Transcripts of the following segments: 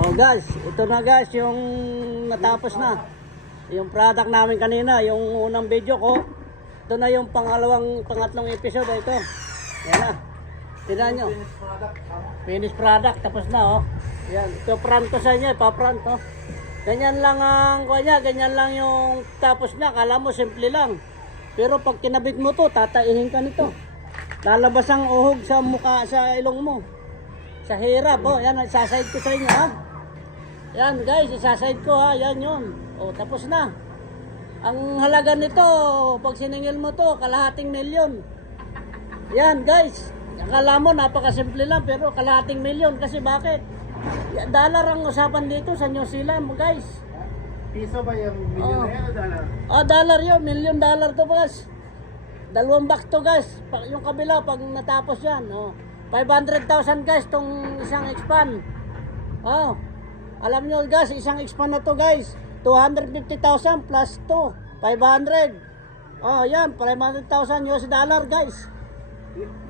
Oh guys, ito na guys yung natapos na. Yung product namin kanina, yung unang video ko. Ito na yung pangatlong episode ito. Yan na. Tignan nyo. Finished product, tapos na oh. Yan, ito front ko sa inyo, pa-front oh. Ganyan lang ang kanya, ganyan lang yung tapos niya. Kala mo simple lang. Pero pag kinabit mo to, tataihin ka nito. Lalabas ang uhog sa mukha, sa ilong mo. Sa hirap oh. Yan, isaside ko sa inyo ha. Yan guys, isaside ko ha. Yan yun. O, tapos na. Ang halaga nito, pag siningil mo to, kalahating milyon. Yan guys. Akala mo, napakasimple lang, pero kalahating milyon. Kasi bakit? Dollar ang usapan dito sa New Zealand guys. Piso ba yung milyon na yan o dollar? Dollar yun. $1,000,000 to guys. 2 box to guys. Yung kabila, pag natapos yan. 500,000 guys, tong isang expand. Alam nyo guys, isang expand na to guys. 250,000 plus 2. 500. Yan. 500,000 US dollar guys.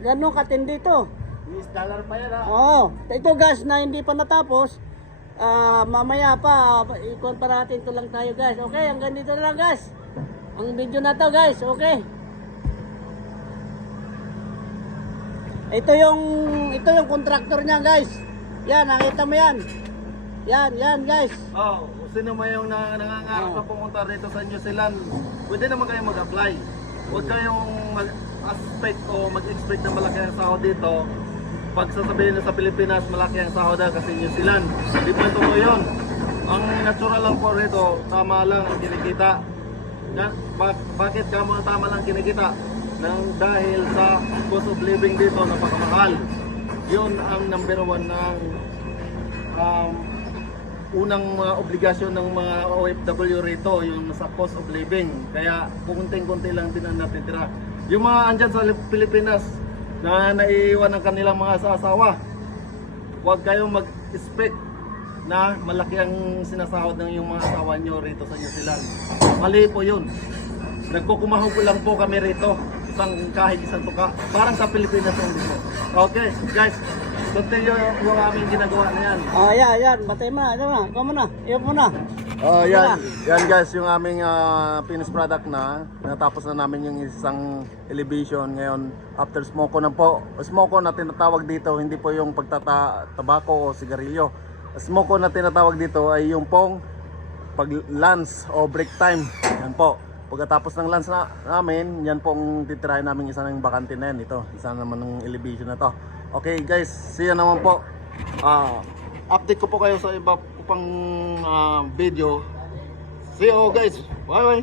Ganun katindi to. US dollar pa yan ha? Ito guys na hindi pa natapos. Mamaya pa, ikon pa natin ito lang tayo guys. Okay, hanggang dito na lang guys. Ang video na to guys, okay. Ito yung contractor niya guys. Yan, nakita mo yan. Yan guys. Sino man yung nangangarap na pumunta dito sa New Zealand, pwede naman kayo mag-apply. Huwag kayong mag-expect o mag-expect na malaki ang sahod dito. Pag sasabihin na sa Pilipinas, malaki ang sahod kasi New Zealand. Hindi po totoo yun. Ang natural lang po rito, tama lang ang kinikita. Bakit tama lang kinikita? Dahil sa cost of living dito, napakamahal. Yun ang number one ng unang mga obligasyon ng mga OFW rito, yung sa cost of living. Kaya kunting-kunti lang din ang natitira. Yung mga andyan sa Pilipinas na naiiwan ng kanilang mga asawa, huwag kayong mag-expect na malaki ang sinasahod ng yung mga asawa nyo rito sa New Zealand. Mali po yun. Nagkukumahog lang po kami rito. Kahit isang tuka. Parang sa Pilipinas yung dito. Okay, guys. Continue yung aming ginagawa na yan. Yan. Batay mo na. Ito na. Ikaw muna. Iyon muna. Yan guys, yung aming finished product na. Natapos na namin yung isang elevation. Ngayon, after smoke na po. Smoke na tinatawag dito, hindi po yung pagtatabako o sigarilyo. Smoke na tinatawag dito ay yung pong pag-lunch o break time. Yan po. Pagkatapos ng lunch namin, yan pong titirahin namin isa ng bakante na yan. Ito, isa naman ng elevation na to. Okay guys, see you naman po. Update ko po kayo sa iba pang video. See you guys. Bye bye.